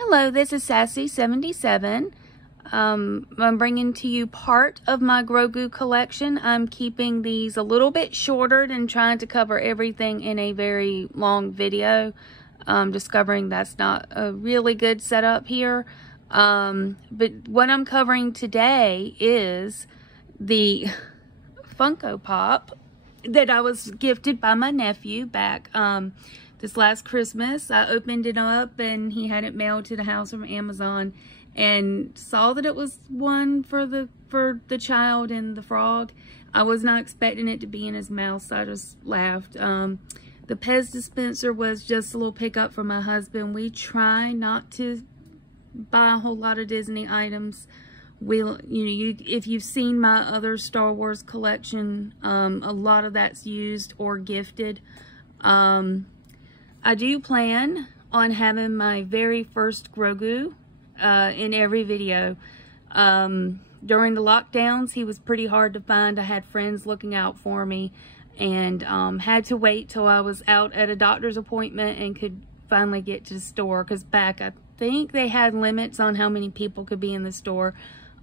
Hello, this is Sassy77. I'm bringing to you part of my Grogu collection. I'm keeping these a little bit shorter and trying to cover everything in a very long video. Discovering that's not a really good setup here. But what I'm covering today is the Funko Pop that I was gifted by my nephew back this last Christmas. I opened it up and he had it mailed to the house from Amazon, and saw that it was one for the child and the frog. I was not expecting it to be in his mouth, so I just laughed. The Pez dispenser was just a little pickup for my husband. We try not to buy a whole lot of Disney items. If you've seen my other Star Wars collection, a lot of that's used or gifted. I do plan on having my very first Grogu in every video. During the lockdowns, he was pretty hard to find. I had friends looking out for me, and had to wait till I was out at a doctor's appointment and could finally get to the store, because back, I think they had limits on how many people could be in the store.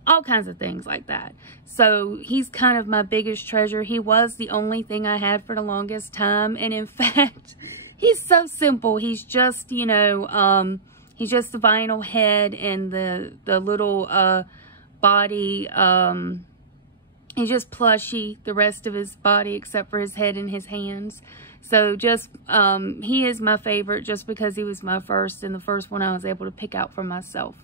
All kinds of things like that. So he's kind of my biggest treasure. He was the only thing I had for the longest time. And in fact, he's so simple. He's just, he's just the vinyl head and the little body. He's just plushy, the rest of his body except for his head and his hands. So just, he is my favorite just because he was my first, and the first one I was able to pick out for myself.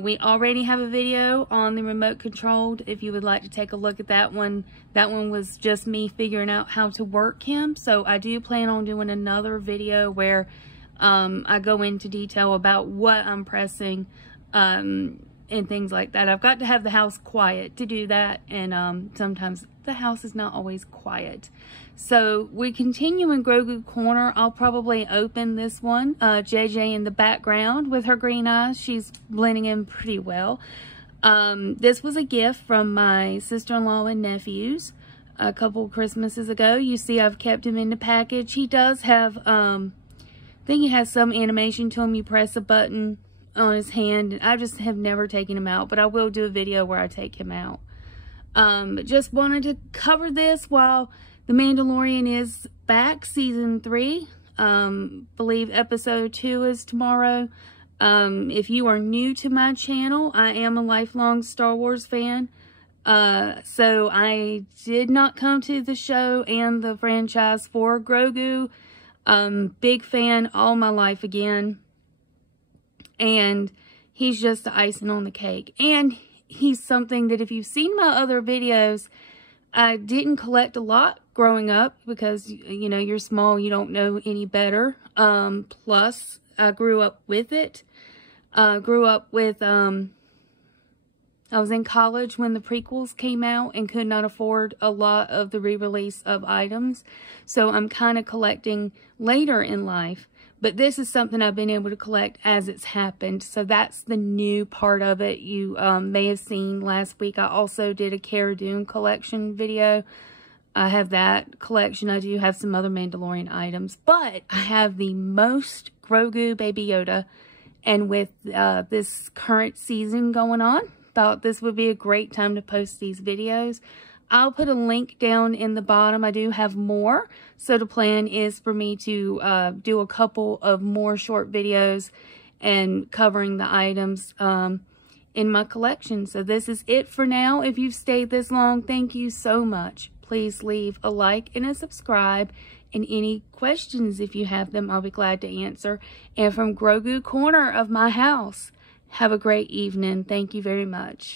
We already have a video on the remote controlled if you would like to take a look at that one. That one was just me figuring out how to work him. So I do plan on doing another video where I go into detail about what I'm pressing and things like that. I've got to have the house quiet to do that, and sometimes the house is not always quiet. So we continue in Grogu Corner. I'll probably open this one. JJ in the background with her green eyes. She's blending in pretty well. This was a gift from my sister-in-law and nephews a couple Christmases ago. You see I've kept him in the package. He does have, I think he has some animation to him. You press a button on his hand, and I just have never taken him out, but I will do a video where I take him out. Just wanted to cover this while The Mandalorian is back, season 3. Believe episode 2 is tomorrow. If you are new to my channel, I am a lifelong Star Wars fan. So I did not come to the show and the franchise for Grogu. Big fan all my life again. And he's just the icing on the cake. And he's something that if you've seen my other videos, I didn't collect a lot growing up because, you're small, you don't know any better. Plus, I grew up with it. I was in college when the prequels came out and could not afford a lot of the re-release of items. So I'm kind of collecting later in life. But this is something I've been able to collect as it's happened. So that's the new part of it. You may have seen last week I also did a Cara Dune collection video. I have that collection. I do have some other Mandalorian items. But I have the most Grogu Baby Yoda. And with this current season going on, thought this would be a great time to post these videos. I'll put a link down in the bottom. I do have more. So the plan is for me to do a couple of more short videos and covering the items in my collection. So this is it for now. If you've stayed this long, thank you so much. Please leave a like and a subscribe. And any questions, if you have them, I'll be glad to answer. And from Grogu Corner of my house, have a great evening. Thank you very much.